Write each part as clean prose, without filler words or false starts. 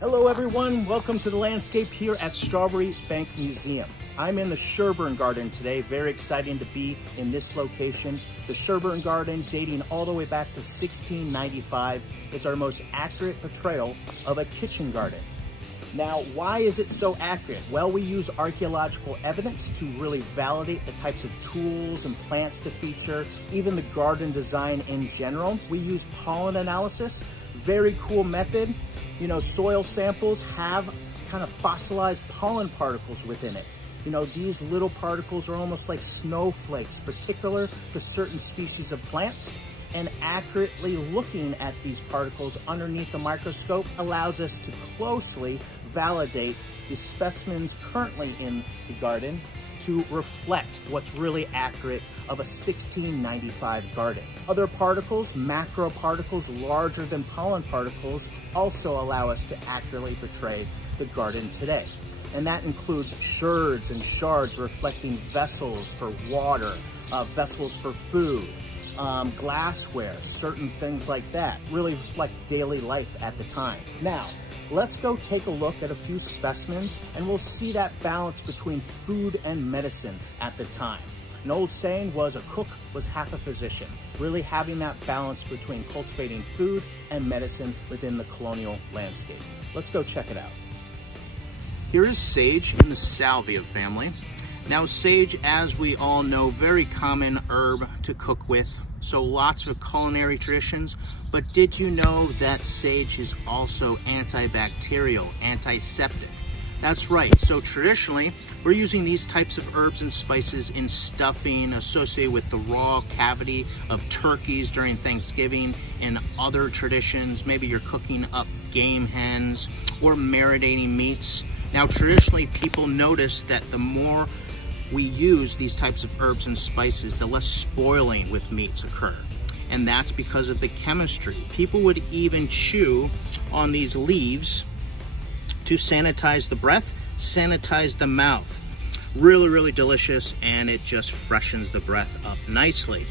Hello everyone, welcome to the landscape here at Strawbery Banke Museum. I'm in the Sherburne Garden today, very exciting to be in this location. The Sherburne Garden, dating all the way back to 1695, is our most accurate portrayal of a kitchen garden. Now, why is it so accurate? Well, we use archaeological evidence to really validate the types of tools and plants to feature, even the garden design in general. We use pollen analysis, very cool method. You know, soil samples have kind of fossilized pollen particles within it. You know, these little particles are almost like snowflakes, particular to certain species of plants. And accurately looking at these particles underneath the microscope allows us to closely validate the specimens currently in the garden to reflect what's really accurate of a 1695 garden. Other particles, macro particles larger than pollen particles, also allow us to accurately portray the garden today. And that includes sherds and shards reflecting vessels for water, vessels for food, glassware, certain things like that, really reflect daily life at the time. Now, let's go take a look at a few specimens and we'll see that balance between food and medicine at the time. An old saying was a cook was half a physician, really having that balance between cultivating food and medicine within the colonial landscape. Let's go check it out. Here is sage in the salvia family. Now sage, as we all know, very common herb to cook with, so lots of culinary traditions. But did you know that sage is also antibacterial, antiseptic? That's right. So traditionally, we're using these types of herbs and spices in stuffing associated with the raw cavity of turkeys during Thanksgiving and other traditions. Maybe you're cooking up game hens or marinating meats. Now, traditionally, people notice that the more we use these types of herbs and spices, the less spoiling with meats occur. And that's because of the chemistry. People would even chew on these leaves to sanitize the breath, sanitize the mouth. Really, really delicious, and it just freshens the breath up nicely.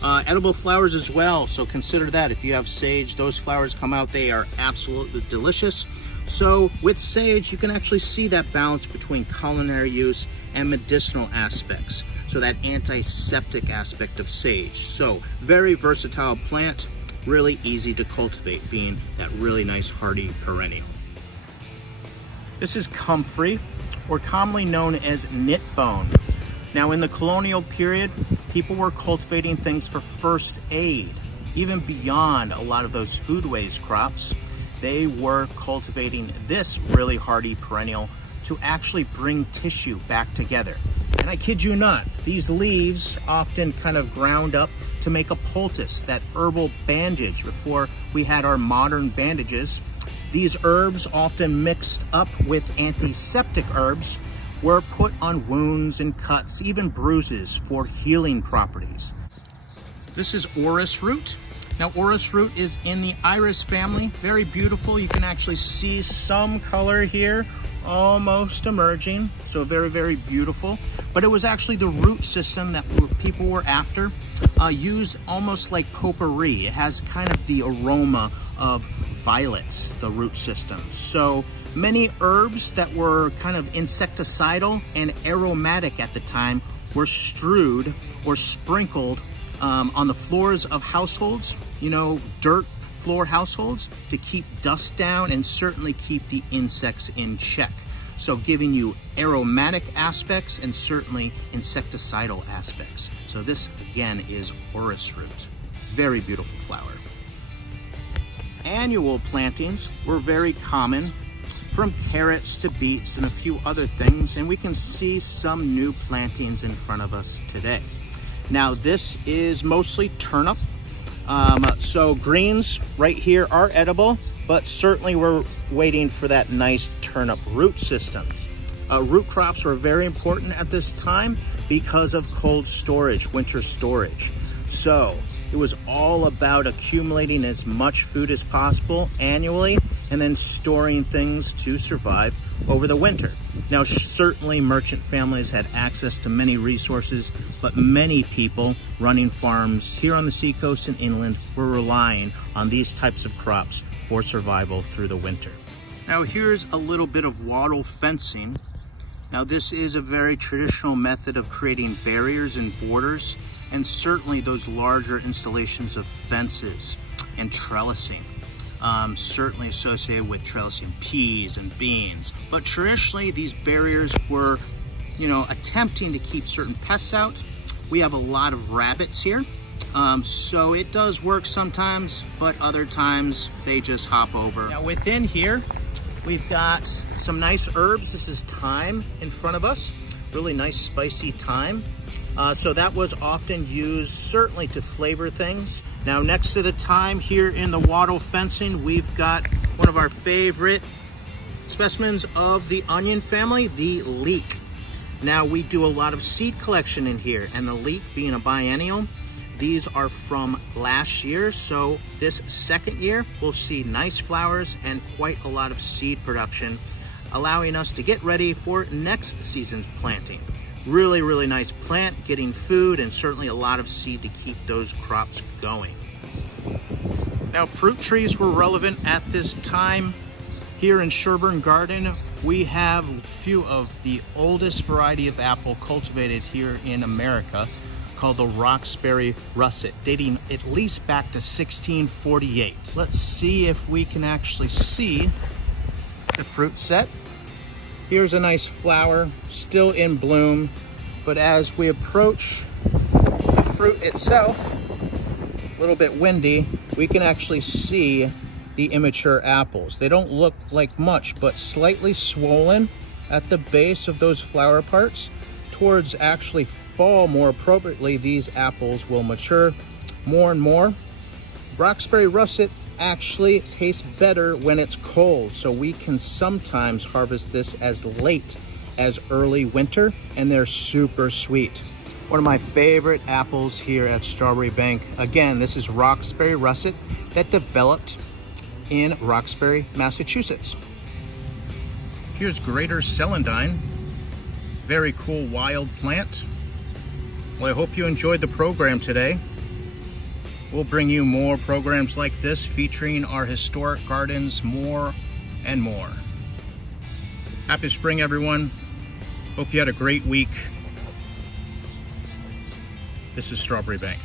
Edible flowers as well, so consider that. If you have sage, those flowers come out, they are absolutely delicious. So with sage, you can actually see that balance between culinary use and medicinal aspects. So that antiseptic aspect of sage. So very versatile plant, really easy to cultivate, being that really nice hardy perennial. This is Comfrey, or commonly known as knitbone. Now in the colonial period, people were cultivating things for first aid, even beyond a lot of those foodways crops. They were cultivating this really hardy perennial to actually bring tissue back together. And I kid you not, these leaves often kind of ground up to make a poultice, that herbal bandage before we had our modern bandages. These herbs, often mixed up with antiseptic herbs, were put on wounds and cuts, even bruises, for healing properties. This is Auris Root. Now, Auris Root is in the Iris family. Very beautiful. You can actually see some color here, almost emerging. So very, very beautiful. But it was actually the root system that people were after. Used almost like potpourri. It has kind of the aroma of violets, the root system. So many herbs that were kind of insecticidal and aromatic at the time were strewed or sprinkled on the floors of households, you know, dirt floor households, to keep dust down and certainly keep the insects in check. So giving you aromatic aspects and certainly insecticidal aspects. So this again is Auris Root. Very beautiful flower. Annual plantings were very common, from carrots to beets and a few other things, and we can see some new plantings in front of us today. Now this is mostly turnip. So greens right here are edible, but certainly we're waiting for that nice turnip root system. Root crops were very important at this time because of cold storage, winter storage. So it was all about accumulating as much food as possible annually and then storing things to survive over the winter. Now, certainly merchant families had access to many resources, but many people running farms here on the seacoast and inland were relying on these types of crops for survival through the winter. Now here's a little bit of wattle fencing. Now this is a very traditional method of creating barriers and borders, and certainly those larger installations of fences and trellising, certainly associated with trellising peas and beans. But traditionally these barriers were, attempting to keep certain pests out. We have a lot of rabbits here, so it does work sometimes, but other times they just hop over. Now within here, we've got some nice herbs. This is thyme in front of us, really nice spicy thyme. So that was often used certainly to flavor things. Now next to the thyme here in the wattle fencing, we've got one of our favorite specimens of the onion family, the leek. Now we do a lot of seed collection in here, and the leek being a biennial, these are from last year, so this second year we'll see nice flowers and quite a lot of seed production, allowing us to get ready for next season's planting. Really, really nice plant, getting food and certainly a lot of seed to keep those crops going. Now fruit trees were relevant at this time. Here in Sherburne Garden, we have a few of the oldest variety of apple cultivated here in America, called the Roxbury russet, dating at least back to 1648. Let's see if we can actually see the fruit set. Here's a nice flower, still in bloom, but as we approach the fruit itself, a little bit windy, we can actually see the immature apples. They don't look like much, but slightly swollen at the base of those flower parts. Towards actually fall, more appropriately, these apples will mature more and more. Roxbury russet actually tastes better when it's cold, so we can sometimes harvest this as late as early winter, and they're super sweet. One of my favorite apples here at Strawbery Banke. Again, this is Roxbury russet that developed in Roxbury, Massachusetts. Here's Greater Celandine. Very cool wild plant. Well, I hope you enjoyed the program today. We'll bring you more programs like this featuring our historic gardens more and more. Happy spring, everyone. Hope you had a great week. This is Strawbery Banke.